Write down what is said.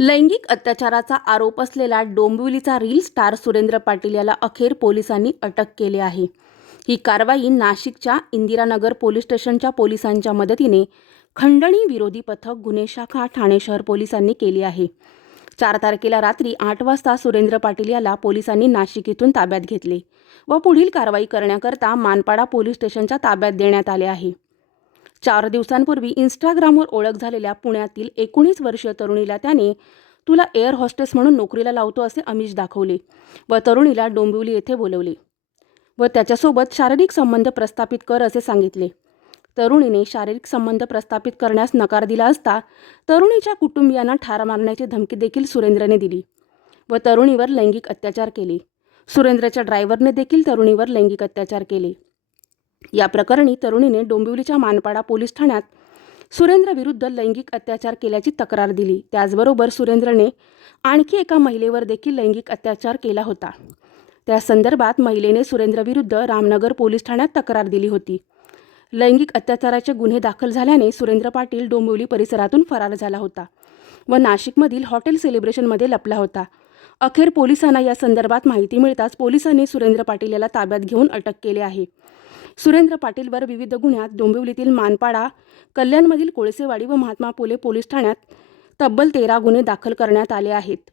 लैंगिक अत्याचाराचा आरोप असलेला डोंबिवलीचा रील स्टार सुरेंद्र पाटील याला अखेर पोलिसांनी अटक केली आहे. ही कारवाई नाशिकच्या इंदिरानगर पोलीस स्टेशनच्या पोलिसांच्या मदतीने खंडणी विरोधी पथक गुन्हे शाखा ठाणे शहर पोलिसांनी केली आहे. चार तारखेला रात्री आठ वाजता सुरेंद्र पाटील याला पोलिसांनी नाशिक इथून ताब्यात घेतले व पुढील कारवाई करण्याकरता मानपाडा पोलीस स्टेशनच्या ताब्यात देण्यात आले आहे. चार दिवसांपूर्वी इंस्टाग्रामवर ओळख झालेल्या पुण्यातील एकोणीस वर्षीय तरुणीला त्याने तुला एअर हॉस्टेस म्हणून नोकरीला लावतो असे अमिष दाखवले व तरुणीला डोंबिवली येथे बोलवले व त्याच्यासोबत शारीरिक संबंध प्रस्थापित कर असे सांगितले. तरुणीने शारीरिक संबंध प्रस्थापित करण्यास नकार दिला असता तरुणीच्या कुटुंबियांना ठार मारण्याची धमकी देखील सुरेंद्रने दिली व तरुणीवर लैंगिक अत्याचार केले. सुरेंद्रच्या ड्रायव्हरने देखील तरुणीवर लैंगिक अत्याचार केले. या प्रकरणी तरुणीने डोंबिवलीच्या मानपाडा पोलीस ठाण्यात सुरेंद्रविरुद्ध लैंगिक अत्याचार केल्याची तक्रार दिली. त्याचबरोबर सुरेंद्रने आणखी एका महिलेवर देखील लैंगिक अत्याचार केला होता. त्या संदर्भात महिलेने सुरेंद्रविरुद्ध रामनगर पोलीस ठाण्यात तक्रार दिली होती. लैंगिक अत्याचाराचे गुन्हे दाखल झाल्याने सुरेंद्र पाटील डोंबिवली परिसरातून फरार झाला होता व नाशिकमधील हॉटेल सेलिब्रेशनमध्ये लपला होता. अखेर पोलिसांना या संदर्भात माहिती मिळताच पोलिसांनी सुरेंद्र पाटील याला ताब्यात घेऊन अटक केली आहे. सुरेंद्र पाटीलवर विविध गुन्ह्यात डोंबिवलीतील मानपाडा कल्याणमधील कोळसेवाडी व महात्मा फुले पोलीस ठाण्यात तब्बल तेरा गुन्हे दाखल करण्यात आले आहेत.